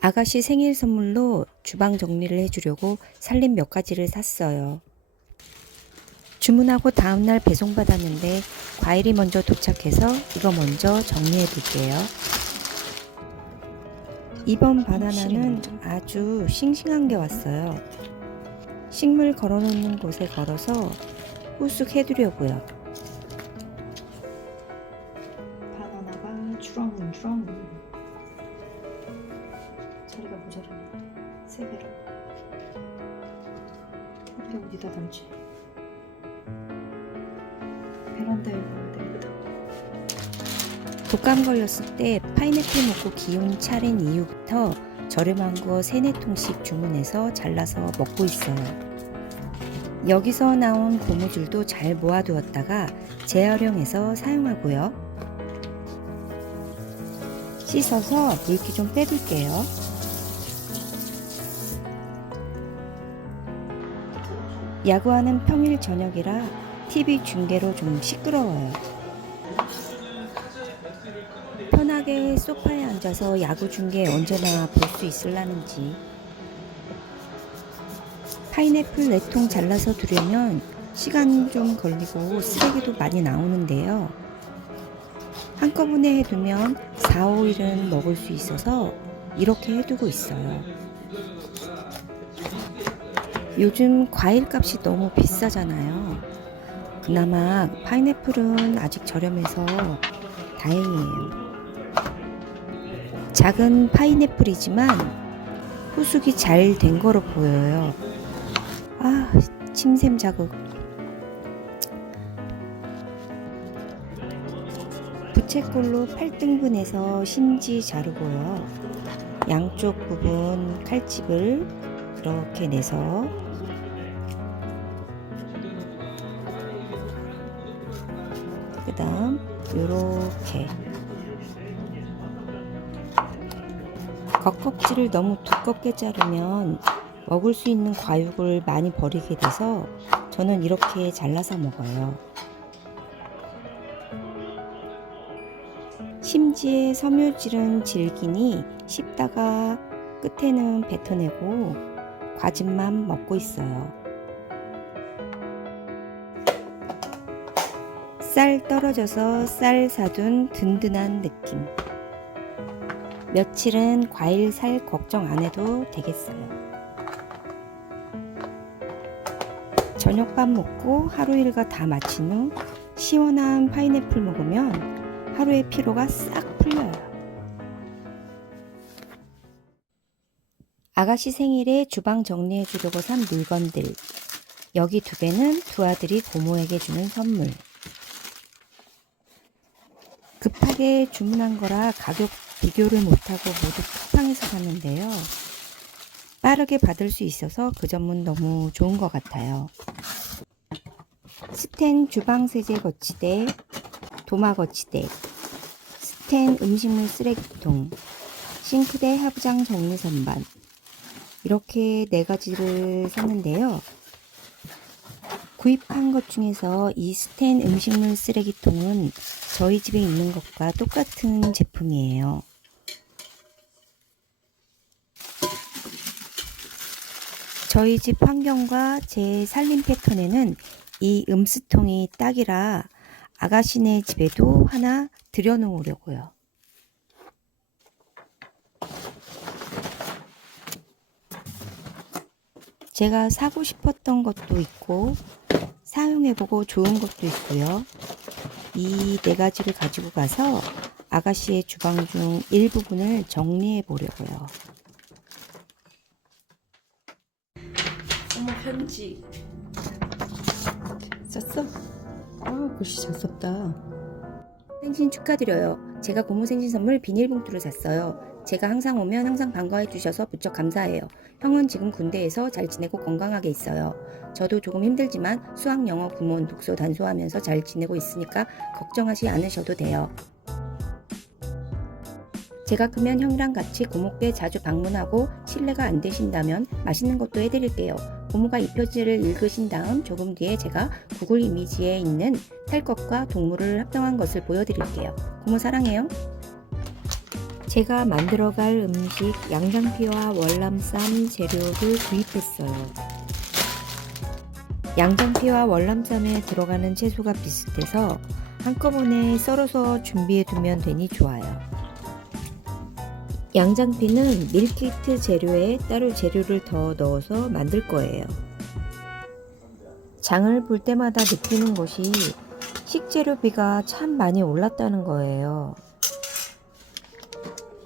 아가씨 생일 선물로 주방 정리를 해주려고 살림 몇 가지를 샀어요. 주문하고 다음날 배송받았는데 과일이 먼저 도착해서 이거 먼저 정리해 둘게요. 이번 바나나는 아주 싱싱한 게 왔어요. 식물 걸어놓는 곳에 걸어서 후숙 해두려고요. 바나나가 주렁주렁 자리가 모자라네. 3개로 이게 어디다 담지? 베란다에 놓으면 되겠다. 독감 걸렸을 때 파인애플 먹고 기운 차린 이후부터 저렴한 거 3-4통씩 주문해서 잘라서 먹고 있어요. 여기서 나온 고무줄도 잘 모아두었다가 재활용해서 사용하고요. 씻어서 물기 좀 빼둘게요. 야구하는 평일 저녁이라 TV 중계로 좀 시끄러워요. 편하게 소파에 앉아서 야구 중계 언제나 볼 수 있을라는지. 파인애플 4통 잘라서 두려면 시간 좀 걸리고 쓰레기도 많이 나오는데요. 한꺼번에 해두면 4-5일은 먹을 수 있어서 이렇게 해두고 있어요. 요즘 과일값이 너무 비싸잖아요. 그나마 파인애플은 아직 저렴해서 다행이에요. 작은 파인애플이지만 후숙이 잘 된 거로 보여요. 아, 침샘 자국. 부채꼴로 8등분해서 심지 자르고요. 양쪽 부분 칼집을 이렇게 내서 그 다음 요렇게 겉껍질을 너무 두껍게 자르면 먹을 수 있는 과육을 많이 버리게 돼서 저는 이렇게 잘라서 먹어요. 심지에 섬유질은 질기니 씹다가 끝에는 뱉어내고 과즙만 먹고 있어요. 쌀 떨어져서 쌀 사둔 든든한 느낌. 며칠은 과일 살 걱정 안 해도 되겠어요. 저녁밥 먹고 하루 일과 다 마친 후 시원한 파인애플 먹으면 하루의 피로가 싹 풀려요. 아가씨 생일에 주방 정리해 주려고 산 물건들. 여기 2개는 두 아들이 고모에게 주는 선물. 급하게 주문한 거라 가격 비교를 못하고 모두 쿠팡에서 샀는데요. 빠르게 받을 수 있어서 그 점은 너무 좋은 것 같아요. 스텐 주방세제 거치대, 도마 거치대, 스텐 음식물 쓰레기통, 싱크대 하부장 정리 선반, 이렇게 4가지를 샀는데요. 구입한 것 중에서 이 스텐 음식물 쓰레기통은 저희 집에 있는 것과 똑같은 제품이에요. 저희 집 환경과 제 살림 패턴에는 이 음스통이 딱이라 아가씨네 집에도 하나 들여놓으려고요. 제가 사고 싶었던 것도 있고 사용해보고 좋은 것도 있고요. 이 4가지를 가지고 가서 아가씨의 주방 중 일부분을 정리해 보려고요. 어머, 편지 썼어? 아, 글씨 잘 썼다. 생신 축하드려요. 제가 고모 생신 선물 비닐봉투를 샀어요. 제가 항상 오면 항상 반가워해 주셔서 무척 감사해요. 형은 지금 군대에서 잘 지내고 건강하게 있어요. 저도 조금 힘들지만 수학, 영어, 구몬, 독서 단소하면서 잘 지내고 있으니까 걱정하지 않으셔도 돼요. 제가 크면 형이랑 같이 고모께 자주 방문하고 실례가 안 되신다면 맛있는 것도 해드릴게요. 고모가 이 표지를 읽으신 다음 조금 뒤에 제가 구글 이미지에 있는 살 것과 동물을 합성한 것을 보여드릴게요. 고모 사랑해요. 제가 만들어갈 음식 양장피와 월남쌈 재료를 구입했어요. 양장피와 월남쌈에 들어가는 채소가 비슷해서 한꺼번에 썰어서 준비해두면 되니 좋아요. 양장피는 밀키트 재료에 따로 재료를 더 넣어서 만들 거예요. 장을 볼 때마다 느끼는 것이 식재료비가 참 많이 올랐다는 거예요.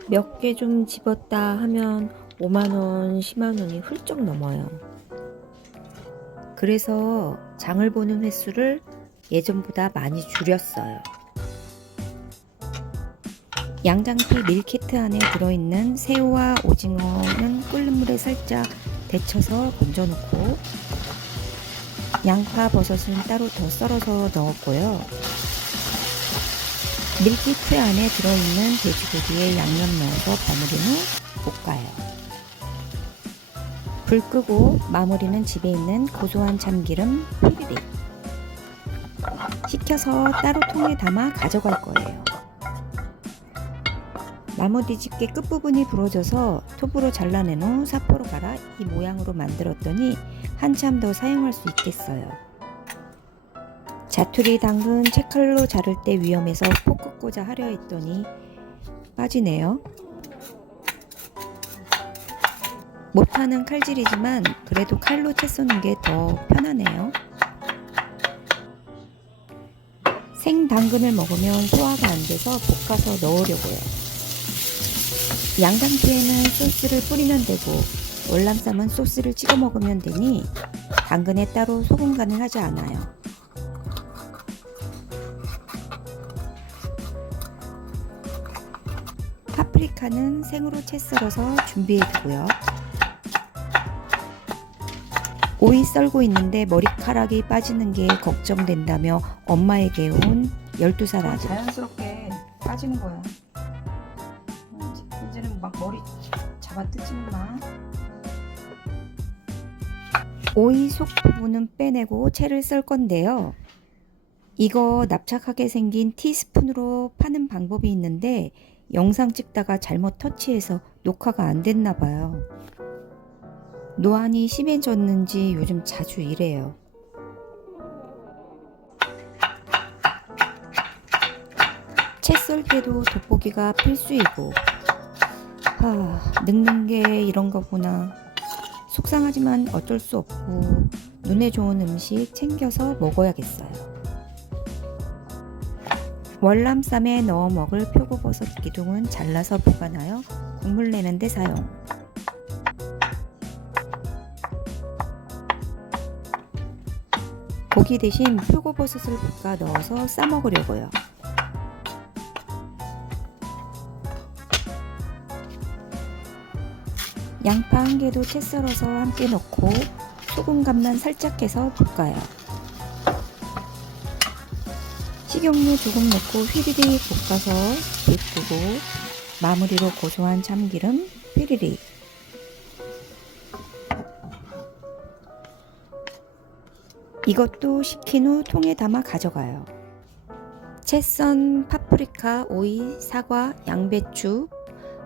몇 개 좀 집었다 하면 5만원, 10만원이 훌쩍 넘어요. 그래서 장을 보는 횟수를 예전보다 많이 줄였어요. 양장피 밀키트 안에 들어있는 새우와 오징어는 끓는 물에 살짝 데쳐서 건져놓고 양파, 버섯은 따로 더 썰어서 넣었고요. 밀키트 안에 들어있는 돼지고기에 양념 넣어서 버무린 후 볶아요. 불 끄고 마무리는 집에 있는 고소한 참기름 휘리릭 식혀서 따로 통에 담아 가져갈 거예요. 나무 뒤집개 끝부분이 부러져서 톱으로 잘라낸 후 사포로 갈아 이 모양으로 만들었더니 한참 더 사용할 수 있겠어요. 자투리 당근 채칼로 자를 때 위험해서 포크 꽂아 하려 했더니 빠지네요. 못하는 칼질이지만 그래도 칼로 채 쏘는 게 더 편하네요. 생 당근을 먹으면 소화가 안 돼서 볶아서 넣으려고요. 양장피에는 소스를 뿌리면 되고 월남쌈은 소스를 찍어 먹으면 되니 당근에 따로 소금 간을 하지 않아요. 파프리카는 생으로 채 썰어서 준비해 두고요. 오이 썰고 있는데 머리카락이 빠지는 게 걱정된다며 엄마에게 온 12살 아들. 자연스럽게 빠지는 거야. 이제는 막 머리 잡아 뜯지는 마. 오이 속 부분은 빼내고 채를 썰 건데요. 이거 납작하게 생긴 티스푼으로 파는 방법이 있는데 영상 찍다가 잘못 터치해서 녹화가 안 됐나 봐요. 노안이 심해졌는지 요즘 자주 이래요. 채 썰 때도 돋보기가 필수이고 늙는 게 이런 거구나. 속상하지만 어쩔 수 없고 눈에 좋은 음식 챙겨서 먹어야겠어요. 월남쌈에 넣어 먹을 표고버섯 기둥은 잘라서 보관하여 국물 내는 데 사용. 고기 대신 표고버섯을 볶아 넣어서 싸 먹으려고요. 양파 한 개도 채 썰어서 함께 넣고 소금 간만 살짝 해서 볶아요. 식용유 조금 넣고 휘리릭 볶아서 불 끄고 마무리로 고소한 참기름 휘리릭. 이것도 식힌 후 통에 담아 가져가요. 채 썬 파프리카, 오이, 사과, 양배추,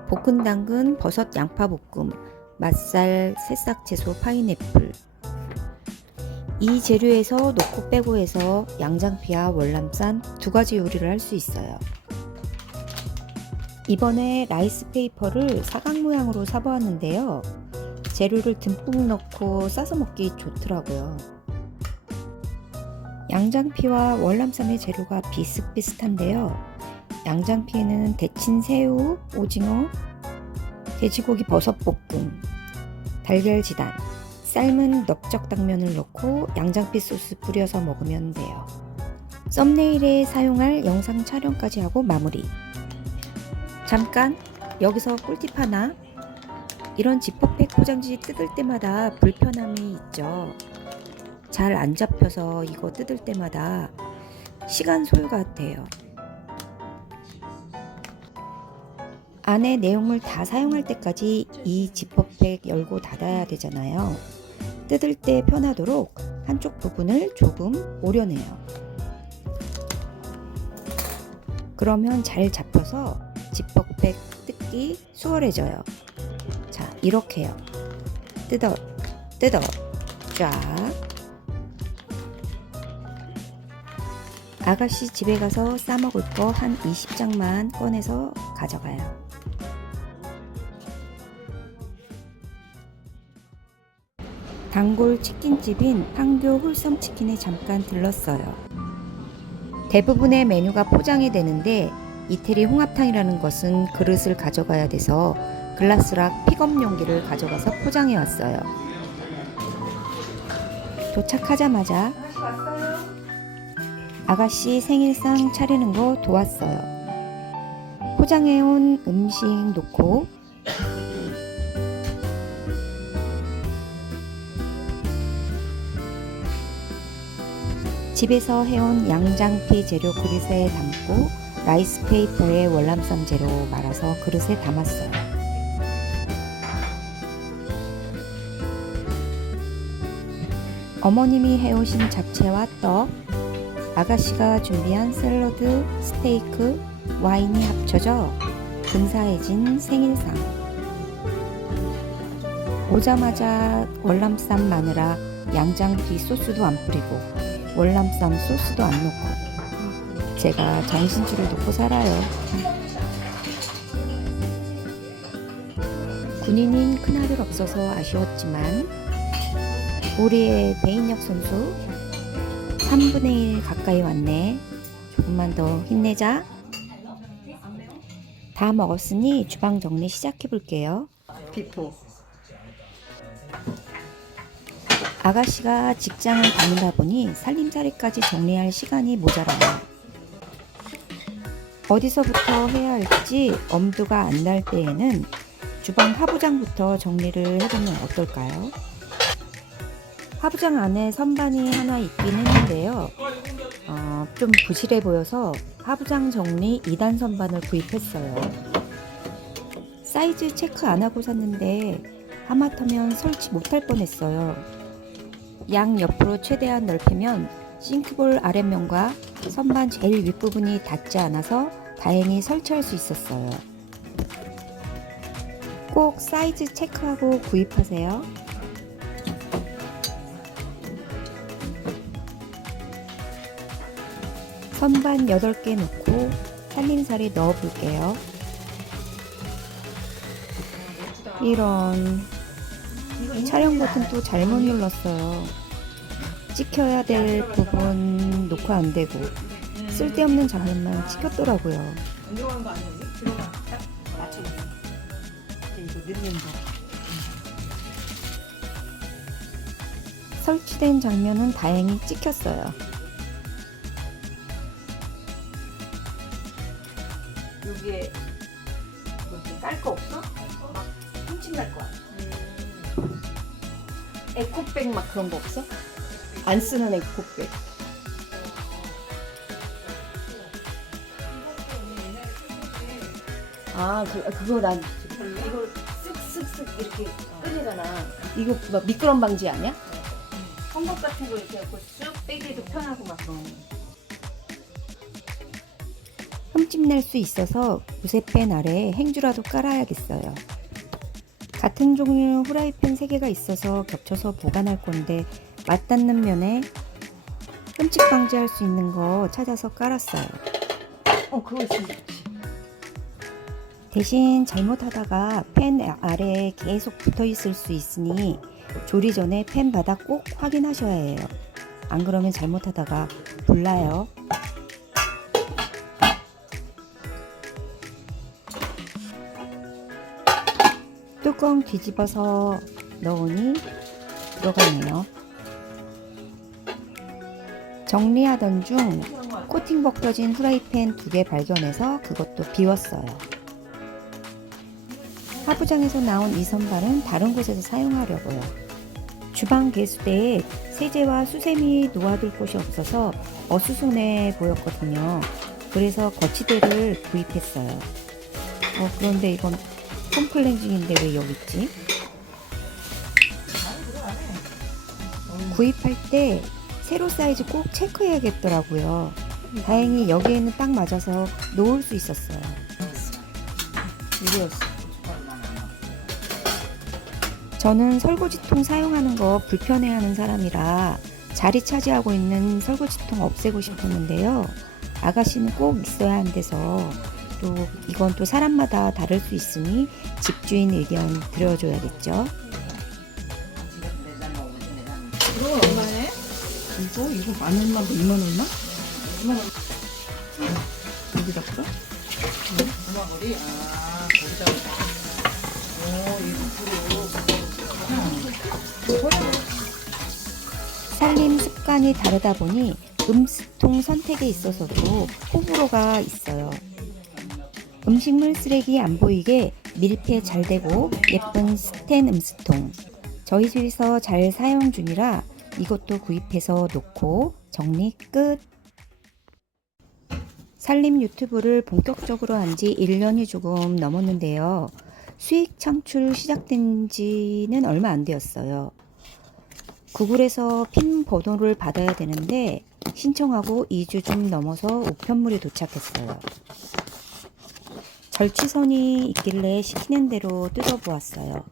볶은 당근, 버섯, 양파 볶음, 맛살, 새싹 채소, 파인애플. 이 재료에서 넣고 빼고 해서 양장피와 월남쌈 두 가지 요리를 할 수 있어요. 이번에 라이스 페이퍼를 사각 모양으로 사보았는데요. 재료를 듬뿍 넣고 싸서 먹기 좋더라고요. 양장피와 월남쌈의 재료가 비슷비슷한데요. 양장피에는 데친 새우, 오징어, 돼지고기 버섯볶음, 달걀지단, 삶은 넓적 당면을 넣고 양장피 소스 뿌려서 먹으면 돼요. 썸네일에 사용할 영상 촬영까지 하고 마무리. 잠깐 여기서 꿀팁 하나. 이런 지퍼백 포장지 뜯을 때마다 불편함이 있죠. 잘 안 잡혀서 이거 뜯을 때마다 시간 소요 같아요. 안에 내용물 다 사용할 때까지 이 지퍼백 열고 닫아야 되잖아요. 뜯을 때 편하도록 한쪽 부분을 조금 오려내요. 그러면 잘 잡혀서 지퍼백 뜯기 수월해져요. 자, 이렇게요. 뜯어 쫙. 아가씨 집에 가서 싸먹을 거 한 20장만 꺼내서 가져가요. 단골 치킨집인 판교 홀섬치킨에 잠깐 들렀어요. 대부분의 메뉴가 포장이 되는데 이태리 홍합탕이라는 것은 그릇을 가져가야 돼서 글라스락 픽업 용기를 가져가서 포장해 왔어요. 도착하자마자 아가씨 생일상 차리는 거 도왔어요. 포장해온 음식 놓고 집에서 해온 양장피 재료 그릇에 담고 라이스 페이퍼에 월남쌈 재료 말아서 그릇에 담았어요. 어머님이 해오신 잡채와 떡, 아가씨가 준비한 샐러드, 스테이크, 와인이 합쳐져 근사해진 생일상. 오자마자 월남쌈 마느라 양장피 소스도 안 뿌리고 월남쌈 소스도 안 넣고 제가 정신줄을 놓고 살아요. 군인인 큰아들 없어서 아쉬웠지만 우리의 배인혁 선수 3분의 1 가까이 왔네. 조금만 더 힘내자. 다 먹었으니 주방 정리 시작해 볼게요. 비포. 아가씨가 직장을 다니다 보니 살림살이까지 정리할 시간이 모자라요. 어디서부터 해야 할지 엄두가 안 날 때에는 주방 하부장부터 정리를 해보면 어떨까요? 하부장 안에 선반이 하나 있긴 했는데요. 좀 부실해 보여서 하부장 정리 2단 선반을 구입했어요. 사이즈 체크 안 하고 샀는데 하마터면 설치 못할 뻔했어요. 양 옆으로 최대한 넓히면 싱크볼 아랫면과 선반 제일 윗부분이 닿지 않아서 다행히 설치할 수 있었어요. 꼭 사이즈 체크하고 구입하세요. 선반 8개 놓고 살림살이 넣어 볼게요. 이런 촬영 버튼 또 잘못 눌렀어요. 찍혀야 될 부분 놓고 안 되고 쓸데없는 장면만 찍혔더라고요. 안 들어간 거 아니었니? 들어가. 딱 맞추고. 이거 넣는 거. 설치된 장면은 다행히 찍혔어요. 여기에 깔 거 없어? 막 훔친 날 거야. 에코백 막 그런 거 없어? 안 쓰는 에코백. 아, 그거 난 이걸 쓱쓱쓱 이렇게 끓이잖아. 이거 막 미끄럼 방지 아니야? 헝겊 같은 거 이렇게 하고 쓱 빼기도 편하고 막 그런 거. 흠집 날 수 있어서 무쇠팬 아래에 행주라도 깔아야겠어요. 같은 종류 후라이팬 3개가 있어서 겹쳐서 보관할 건데 맞닿는 면에 흠집 방지할 수 있는 거 찾아서 깔았어요. 그거 있으면 좋지. 대신 잘못하다가 팬 아래에 계속 붙어 있을 수 있으니 조리 전에 팬 바닥 꼭 확인하셔야 해요. 안 그러면 잘못하다가 불나요. 뚜껑 뒤집어서 넣으니 들어가네요. 정리하던 중 코팅 벗겨진 후라이팬 2개 발견해서 그것도 비웠어요. 하부장에서 나온 이 선반은 다른 곳에서 사용하려고요. 주방 개수대에 세제와 수세미 놓아둘 곳이 없어서 어수선해 보였거든요. 그래서 거치대를 구입했어요. 그런데 이건 폼클렌징인데 왜 여기 있지? 구입할 때 세로 사이즈 꼭 체크해야겠더라고요. 다행히 여기에는 딱 맞아서 놓을 수 있었어요. 이거였어. 저는 설거지통 사용하는 거 불편해하는 사람이라 자리 차지하고 있는 설거지통 없애고 싶었는데요. 아가씨는 꼭 있어야 한대서 또 이건 또 사람마다 다를 수 있으니 집주인 의견 들어줘야겠죠. 이건 얼마네? 이거 만 원만 2만 원나? 2만 원. 여기다 풀어? 구마거리? 거기다가. 살림 습관이 다르다 보니 음식통 선택에 있어서도 호불호가 있어요. 음식물 쓰레기 안 보이게 밀폐 잘 되고 예쁜 스텐 음식통. 저희 집에서 잘 사용 중이라 이것도 구입해서 놓고 정리 끝. 살림 유튜브를 본격적으로 한 지 1년이 조금 넘었는데요. 수익 창출 시작된 지는 얼마 안 되었어요. 구글에서 핀 번호를 받아야 되는데 신청하고 2주 좀 넘어서 우편물이 도착했어요. 절취선이 있길래 시키는 대로 뜯어보았어요.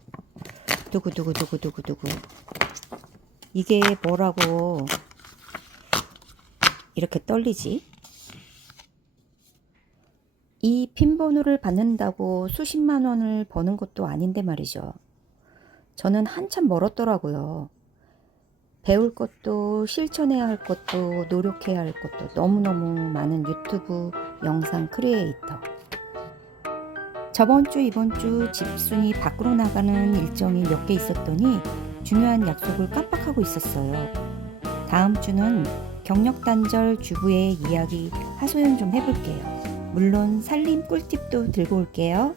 두구두구두구두구두구. 이게 뭐라고 이렇게 떨리지? 이 핀 번호를 받는다고 수십만 원을 버는 것도 아닌데 말이죠. 저는 한참 멀었더라고요. 배울 것도 실천해야 할 것도 노력해야 할 것도 너무너무 많은 유튜브 영상 크리에이터. 저번 주 이번 주 집순이 밖으로 나가는 일정이 몇 개 있었더니 중요한 약속을 깜빡하고 있었어요. 다음 주는 경력단절 주부의 이야기 하소연 좀 해볼게요. 물론 살림 꿀팁도 들고 올게요.